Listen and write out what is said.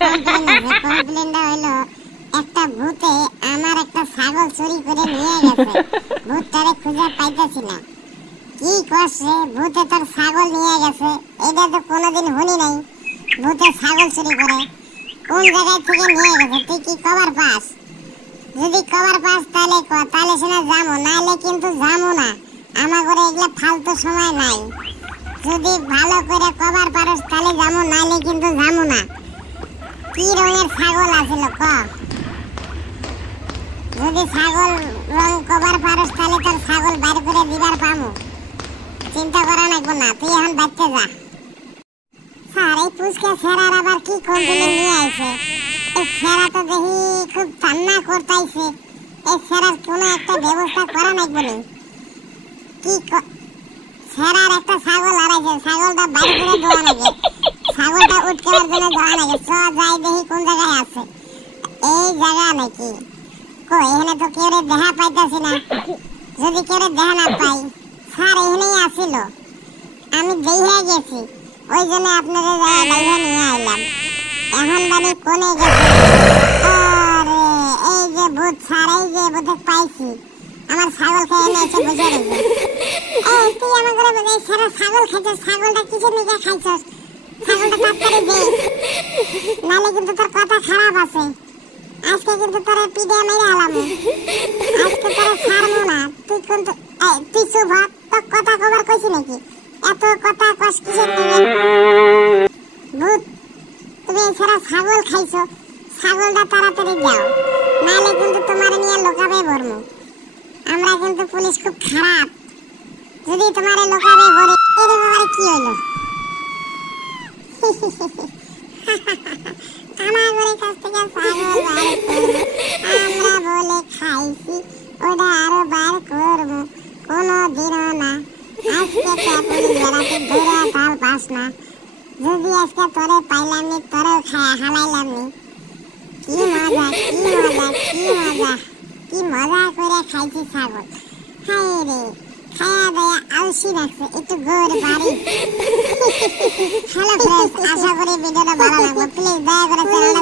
Complain আছে। কমপ্লেনটা হলো একটা ভূতে আমার একটা ছাগল চুরি করে নিয়ে গেছে। ভূতটারে খুঁজে পাইতেছি না। কি করছে? ভূতে তোর ছাগল নিয়ে গেছে। এটা তো কোনোদিন শুনি নাই ভূতে ছাগল চুরি করে। কোন জায়গায় থেকে নিয়ে গেছে? তুই কি খবর পাস? যদি খবর পাস তাহলে তাহলে শোনা যাবো, নাহলে কিন্তু যাবো না। আমার ঘরে এগুলা ফালতু সময় নাই। যদি ভালো করে খবর পারস তাহলে যাবো, নাহলে কিন্তু যাবো না। কি রঙের ছাগল আছিল ক? যদি ছাগল রং খবর পারস তাহলে তোর ছাগল বাইর করে দিবার পামু। চিন্তা করা লাগবো না, তুই এখন বাচ্চা যা। স্যার, এই পুচকে ফেরার আবার কি কমপ্লেন নিয়ে আইছে? এই ফেরা তো দেখি খুব কান্না করতাইছে। এই ফেরার কোনো একটা ব্যবস্থা করা লাগবে না। কি ফেরার একটা ছাগল হারাইছে, ছাগলটা বাইরে করে দেওয়া লাগে। ছাগলটা উঠকার জন্য দেওয়া লাগে। চ যাই দেখি কোন জায়গায় আছে। এই জায়গা নাকি? কই এখানে তো কেউ দেখা পাইতাছি না। যদি কেউ দেখা না পাই, স্যার এখানেই আসিল, আমি দেখে গেছি, ওই জন্য আপনাদের দেখে নিয়ে আইলাম। এখন বাড়ি কোনে গেছে? আরে এই যে ভূত স্যার, এই যে ভূতে পাইছি। আমার ছাগল খেয়ে এনে এসে বসে রয়েছে। এই তুই আমার ঘরে বসে সারা ছাগল খাইছস? ছাগলটা কিসের নিকে খাইছস? ছাগলটা তাড়াতাড়ি দে, নাহলে কিন্তু তোর কথা খারাপ আছে। আজকে কিন্তু তোরে পিডে মেরে আলাম। আজকে তোরে ছাড়বো না। তুই কিন্তু তুই শুভ তোর কথা খবর কইছি নাকি? এত কথা কস কিসের নিকে? ভূত, তুমি সারা ছাগল খাইছো। ছাগলটা তাড়াতাড়ি দাও, নাহলে কিন্তু তোমার নিয়ে লোকাবে ভরমু। আমরা কিন্তু পুলিশ খুব খারাপ। যদি তোমার লোকাবে ভরে, এর ব্যাপারে কি হইলো? আমার ঘরে কাছ থেকে ছাগল বার করবো, আমরা বলে খাইছি, ওটা আরো বার করবো। কোনো দিনও না। আজকে তো পুলিশ বেড়াতে ধরে তাল পাস না। যদি আজকে তোরে পাইলাম নি, তোরেও খায়া হালাইলাম নি। কি মজা, কি মজা, কি মজা, কি মজা করে খাইছি ছাগল। হায় রে, খায়া দেয়া আলসি রাখছে, একটু গোর বাড়ি। হ্যালো ফ্রেন্ডস, আশা করি ভিডিওটা ভালো লাগবে। প্লিজ দয়া করে চ্যানেলটা